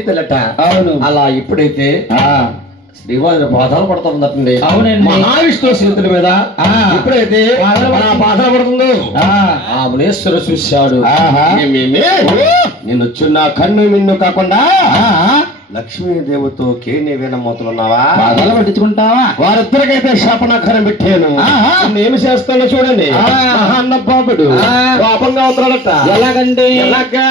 పిల్లట అవును. అలా ఇప్పుడైతే ఆ, శ్రీవారి పాదాలు పడుతుందండి అవునండి. మహావిష్ణు సీతుల మీద ఆ. ఎప్పుడైతే పాదాలు ఆ పాదాలు పడుతుందో. ఆ, మునేశ్వరు చూశాడు? నిన్ను చిన్న కన్ను మిన్ను కాకుండా లక్ష్మీదేవితో కేని వీణమవుతున్నావా పాదాలు పట్టించుకుంటావా వారిద్దరికైతే శాపనాఖరం పెట్టాను. నేను చేస్తాను చూడండి. మహాన్న బాబుడు. పాపంగా అవుతున్నాడట ఎలాగండి ఎలాగా?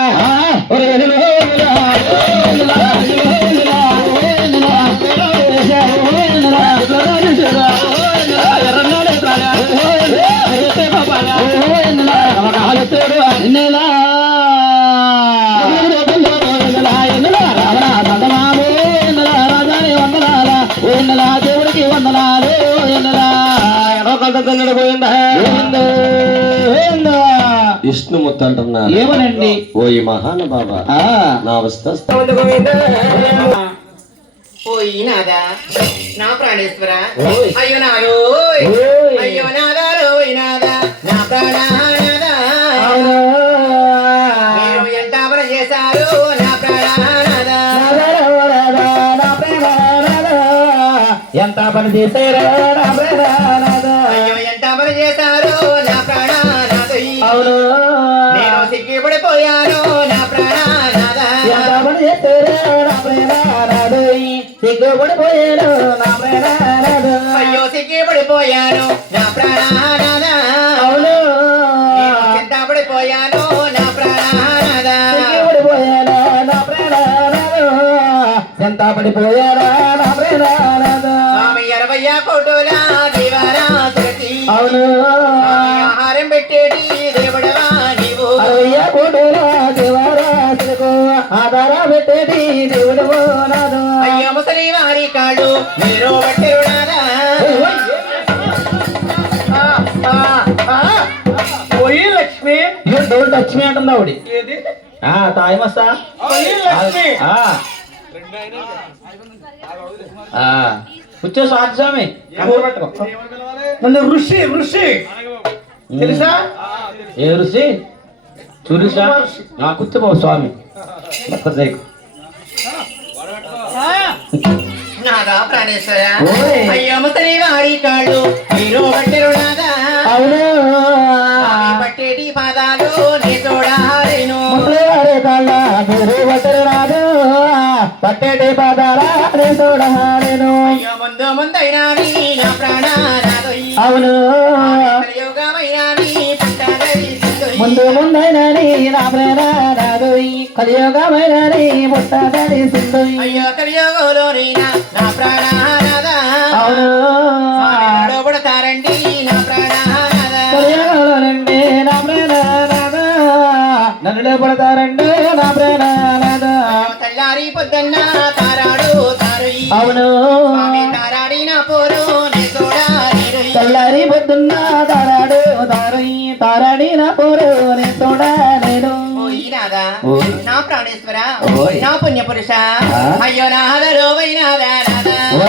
విష్ణుమూర్తి అంటున్నా ఏమనండి ఓ ఈ మహాన బాబా ఆ, నా ప్రాణేశ్వర. ఓయ్. అయ్యో నాదో ఓయ్. అయ్యో నాదా రోయినాదా నా ఎంత పని చేశారా సిగ్గుపడిపోయాడు నా ప్రేరాడు అయ్యో సిగ్గిపడిపోయాను నా ప్రాణానాదా. అవును. నేను చింతపడిపోయాను నా ప్రాణానాదా. సిగ్గుపడిపోయాడు నా ప్రేరాడు ఎంత పడిపోయాడా నా ప్రేరాడు స్వామి ఎనభయ్య కోటుల దివారా అవును. ఆహారం పెట్టేటి దేవుడవా నీవు? అరవయ్య కోటల దేవరాజులకు ఆధార పెట్టేటి దేవుడు నాదు పోయి లక్ష్మి. డోల్ టచ్ మీ అంటుంది ఆవిడ. ఏది? ఆ తాయి మస్తా పోయి లక్ష్మి. ఆ. ఆ. కూర్చో స్వామి. నన్ను ఋషి ఋషి. తెలుసా? ఏ ఋషి? చూరుసా నా కూర్చోబో స్వామి. నాదా ప్రాణేశ్వర? ఓయ్. అయ్యో ముసలి వారి కాడు మీరు బట్టెరుడాదా అవును. పట్టేటి పాదాలు నీ చూడాలేను ముసలివారి కాళ్ళ మీరు పట్టరు రాదు పట్టేటి పాదాల నేను చూడలేను అయ్యో ముందు ముందైనా నీ నా ప్రాణానాదొయ్ అవును. కలియుగమైనా నీ. ముందు ముందైనని నా సింధుయి. అయ్యో కలియుగంలోనైనా నా ప్రాణానాదా. అవును. స్వామి పుడతారండి నా నుండి నా ప్రేమ రాదు నన్ను పడతారండి నా అయ్యో తెల్లారి పొద్దున్న తారాడు తారుయి. అవును. తారాడిన పోరు. తెల్లారి పొద్దున్న తారాడు తారయి. తారాడి నా పోరు నేను ఓయ్. నా ప్రాణేశ్వర. నా పుణ్య పురుష ఆ? అయ్యో నాదరో వైనాదా నాదా ఓ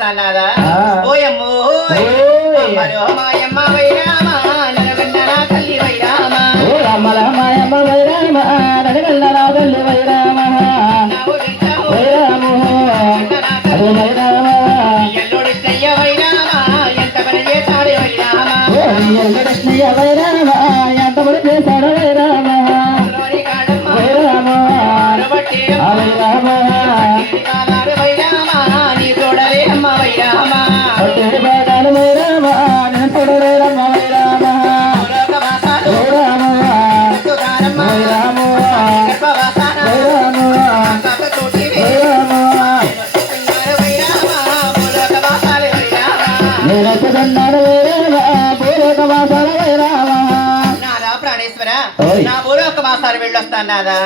వాసాలు వెళ్ళొస్తాను నాదా ఆ. ఓయమ్మో ఓయ్. ఓయ్. అమ్మలో మాయమ్మ వైరామ నరగండ నా తల్లి వైరామ ఓ రామల మాయమ్మ వైరామ వైరామ నా. నా ఊరు ఒక మాసారి వెళ్ళొస్తాను నాదా.